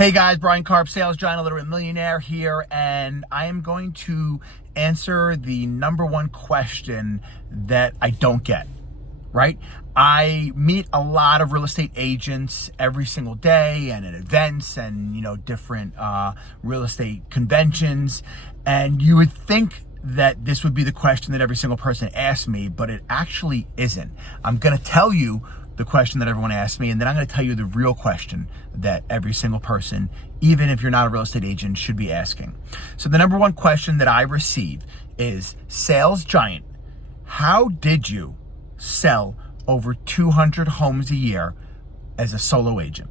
Hey guys, Brian Karp, Sales Giant, Illiterate Millionaire here, and I am going to answer the number one question that I don't get, right? I meet a lot of real estate agents every single day and at events and, different real estate conventions, and you would think that this would be the question that every single person asks me, but it actually isn't. I'm going to tell you the question that everyone asks me, and then I'm going to tell you the real question that every single person, even if you're not a real estate agent, should be asking. So the number one question that I receive is, Sales Giant, how did you sell over 200 homes a year as a solo agent?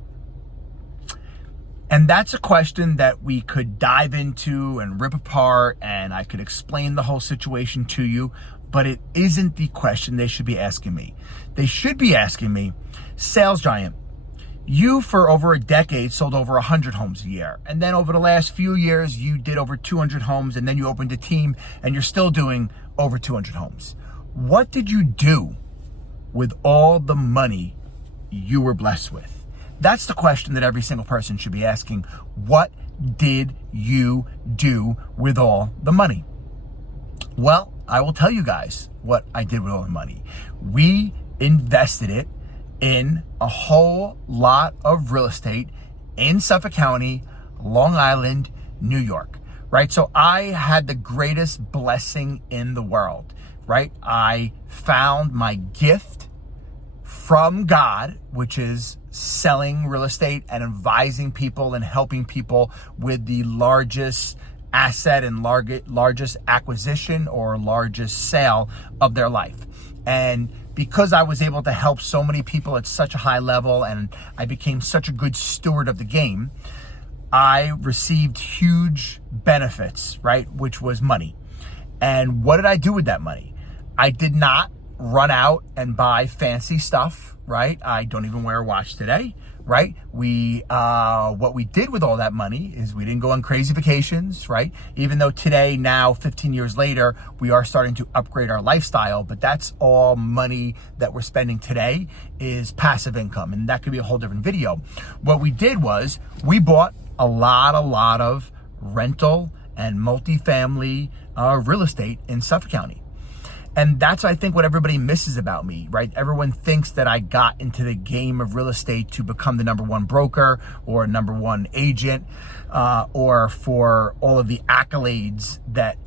And that's a question that we could dive into and rip apart, and I could explain the whole situation to you, but it isn't the question they should be asking me. They should be asking me, Sales Giant, you for over a decade sold over 100 homes a year. And then over the last few years, you did over 200 homes, and then you opened a team and you're still doing over 200 homes. What did you do with all the money you were blessed with? That's the question that every single person should be asking. What did you do with all the money? Well, I will tell you guys what I did with all the money. We invested it in a whole lot of real estate in Suffolk County, Long Island, New York, right? So I had the greatest blessing in the world, right? I found my gift from God, which is selling real estate and advising people and helping people with the largest asset and largest acquisition or largest sale of their life. And because I was able to help so many people at such a high level and I became such a good steward of the game, I received huge benefits, right? Which was money. And what did I do with that money? I did not run out and buy fancy stuff, right? I don't even wear a watch today, right? What we did with all that money is we didn't go on crazy vacations, right? Even though today, now 15 years later, we are starting to upgrade our lifestyle, but that's all money that we're spending today is passive income, and that could be a whole different video. What we did was we bought a lot of rental and multifamily real estate in Suffolk County. And that's, I think, what everybody misses about me, right? Everyone thinks that I got into the game of real estate to become the number one broker or number one agent, or for all of the accolades that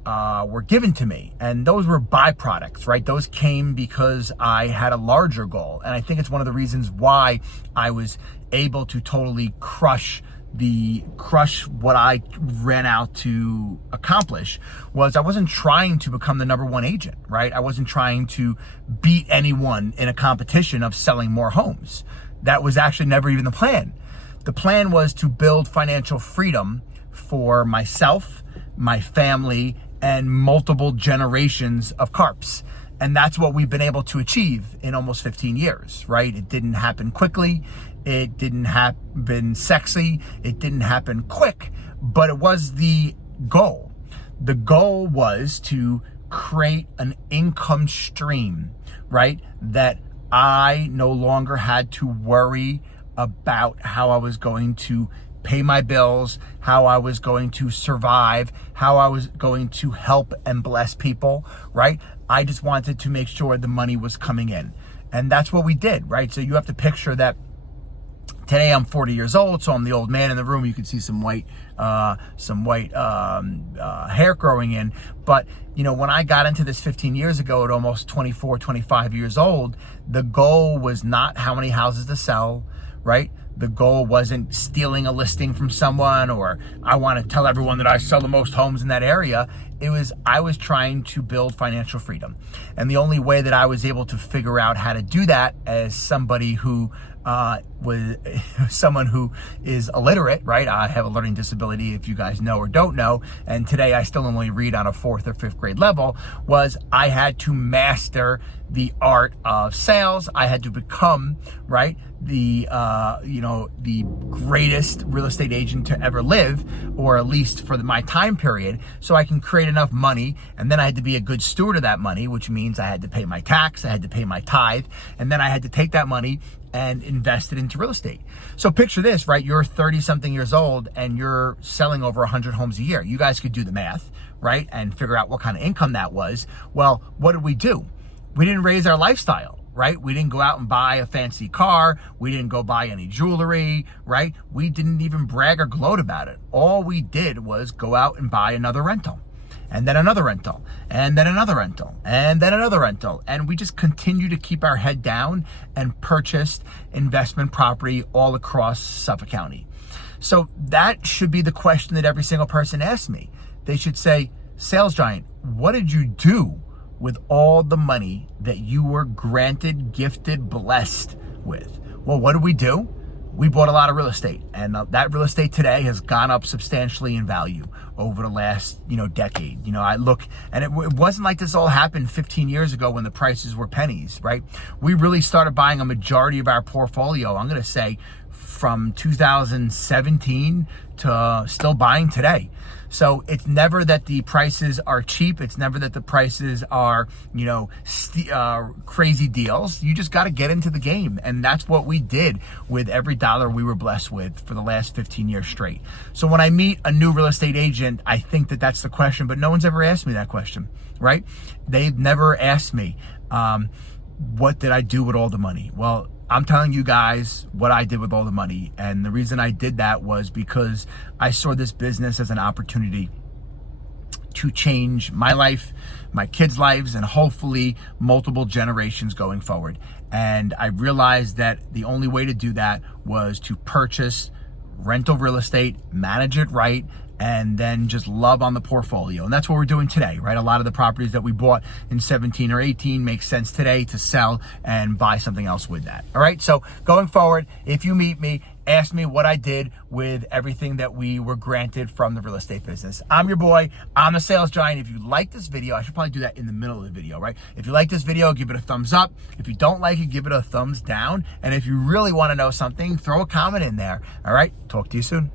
were given to me. And those were byproducts, right? Those came because I had a larger goal. And I think it's one of the reasons why I was able to totally crush what I ran out to accomplish. Was I wasn't trying to become the number one agent, right? I wasn't trying to beat anyone in a competition of selling more homes. That was actually never even the plan. The plan was to build financial freedom for myself, my family, and multiple generations of Karps. And that's what we've been able to achieve in almost 15 years, right? It didn't happen quickly. It didn't happen sexy. It didn't happen quick, but it was the goal. The goal was to create an income stream, right? That I no longer had to worry about how I was going to pay my bills, how I was going to survive, how I was going to help and bless people, right? I just wanted to make sure the money was coming in. And that's what we did, right? So you have to picture that today I'm 40 years old, so I'm the old man in the room. You can see some white hair growing in. But, when I got into this 15 years ago at almost 24, 25 years old, the goal was not how many houses to sell, right? The goal wasn't stealing a listing from someone or I want to tell everyone that I sell the most homes in that area. I was trying to build financial freedom. And the only way that I was able to figure out how to do that as somebody who was someone who is illiterate, right? I have a learning disability, if you guys know or don't know. And today I still only read on a 4th or 5th grade level. Was I had to master the art of sales. I had to become, right, the greatest real estate agent to ever live, or at least for my time period, so I can create enough money. And then I had to be a good steward of that money, which means I had to pay my tax, I had to pay my tithe, and then I had to take that money and invest it into real estate. So picture this, right? You're 30 something years old and you're selling over 100 homes a year. You guys could do the math, right? And figure out what kind of income that was. Well, what did we do? We didn't raise our lifestyle, right? We didn't go out and buy a fancy car. We didn't go buy any jewelry, right? We didn't even brag or gloat about it. All we did was go out and buy another rental, and then another rental, and then another rental, and then another rental. And we just continue to keep our head down and purchased investment property all across Suffolk County. So that should be the question that every single person asks me. They should say, Sales Giant, what did you do with all the money that you were granted, gifted, blessed with? Well, what did we do? We bought a lot of real estate, and that real estate today has gone up substantially in value over the last, decade. I look, and it wasn't like this all happened 15 years ago when the prices were pennies, right? We really started buying a majority of our portfolio, I'm going to say, from 2017 to still buying today. So it's never that the prices are cheap. It's never that the prices are, crazy deals. You just got to get into the game. And that's what we did with every dollar we were blessed with for the last 15 years straight. So when I meet a new real estate agent, I think that that's the question, but no one's ever asked me that question, right? They've never asked me, what did I do with all the money? Well, I'm telling you guys what I did with all the money. And the reason I did that was because I saw this business as an opportunity to change my life, my kids' lives, and hopefully multiple generations going forward. And I realized that the only way to do that was to purchase rental real estate, manage it right, and then just love on the portfolio. And that's what we're doing today, right? A lot of the properties that we bought in 17 or 18 makes sense today to sell and buy something else with that. All right. So going forward, if you meet me, ask me what I did with everything that we were granted from the real estate business. I'm your boy. I'm the Sales Giant. If you like this video, I should probably do that in the middle of the video, right? If you like this video, give it a thumbs up. If you don't like it, give it a thumbs down. And if you really want to know something, throw a comment in there. All right. Talk to you soon.